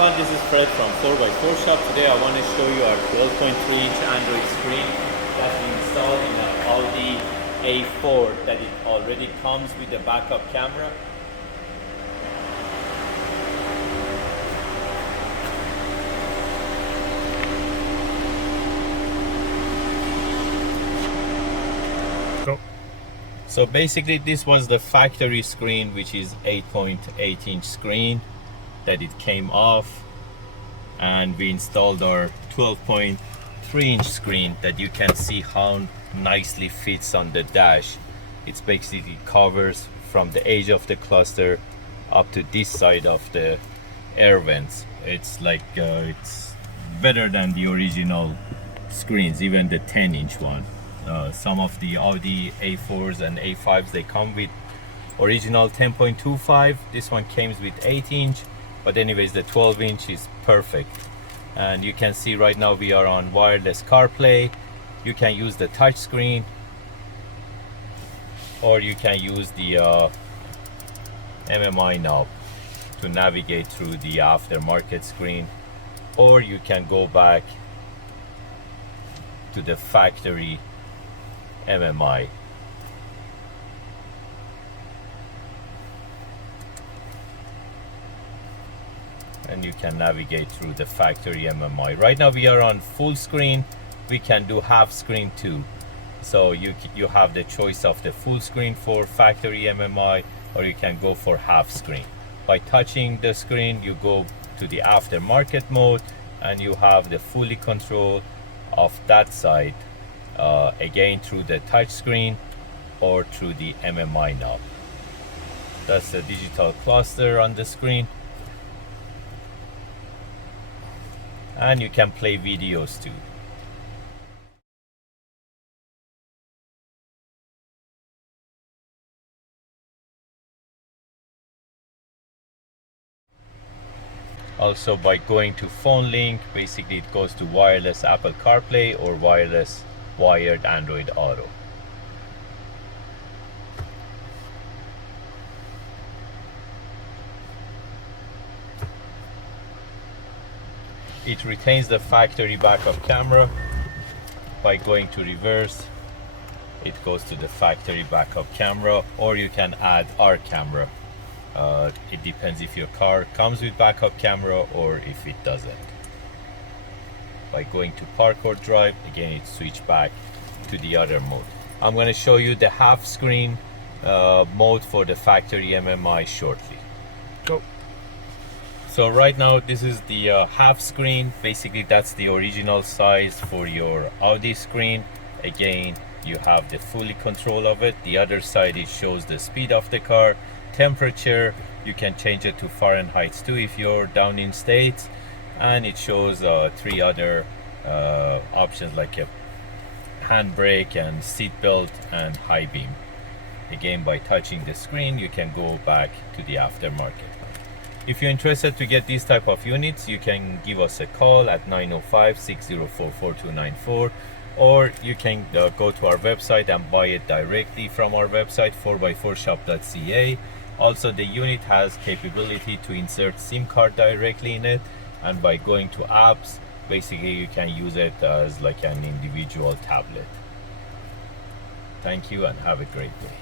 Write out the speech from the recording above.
everyone, this is Fred from 4x4 Shop. Today I want to show you our 12.3-inch Android screen that we installed in the Audi A4 that it already comes with a backup camera. Go. So basically this was the factory screen, which is 8.8-inch screen that it came off, and we installed our 12.3-inch screen that you can see how nicely fits on the dash. It's basically covers from the edge of the cluster up to this side of the air vents. It's like it's better than the original screens, even the 10-inch one. Some of the Audi A4s and A5s, they come with original 10.25. This one came with 8-inch, but anyways the 12-inch is perfect. And you can see right now we are on wireless CarPlay. You can use the touch screen, or you can use the MMI knob to navigate through the aftermarket screen, or you can go back to the factory MMI. And you can navigate through the factory MMI. Right now we are on full screen. We can do half screen too. So you have the choice of the full screen for factory MMI, or you can go for half screen. By touching the screen, you go to the aftermarket mode, and you have the fully control of that side, again through the touch screen or through the MMI knob. That's the digital cluster on the screen. And you can play videos too. Also, by going to phone link, basically it goes to wireless Apple CarPlay or wireless wired Android Auto. It retains the factory backup camera. By going to reverse, it goes to the factory backup camera, or you can add our camera. It depends if your car comes with backup camera or if it doesn't. By going to park or drive, again it switches back to the other mode. I'm going to show you the half screen mode for the factory MMI shortly. Go. So right now this is the half screen. Basically that's the original size for your Audi screen. Again, you have the fully control of it. The other side, it shows the speed of the car, temperature. You can change it to Fahrenheit too if you're down in States. And it shows 3 other options like a handbrake and seat belt and high beam. Again, by touching the screen, you can go back to the aftermarket. If you're interested to get these type of units, you can give us a call at 905-604-4294, or you can go to our website and buy it directly from our website, 4x4shop.ca. Also, the unit has capability to insert SIM card directly in it, and by going to apps, basically you can use it as like an individual tablet. Thank you and have a great day.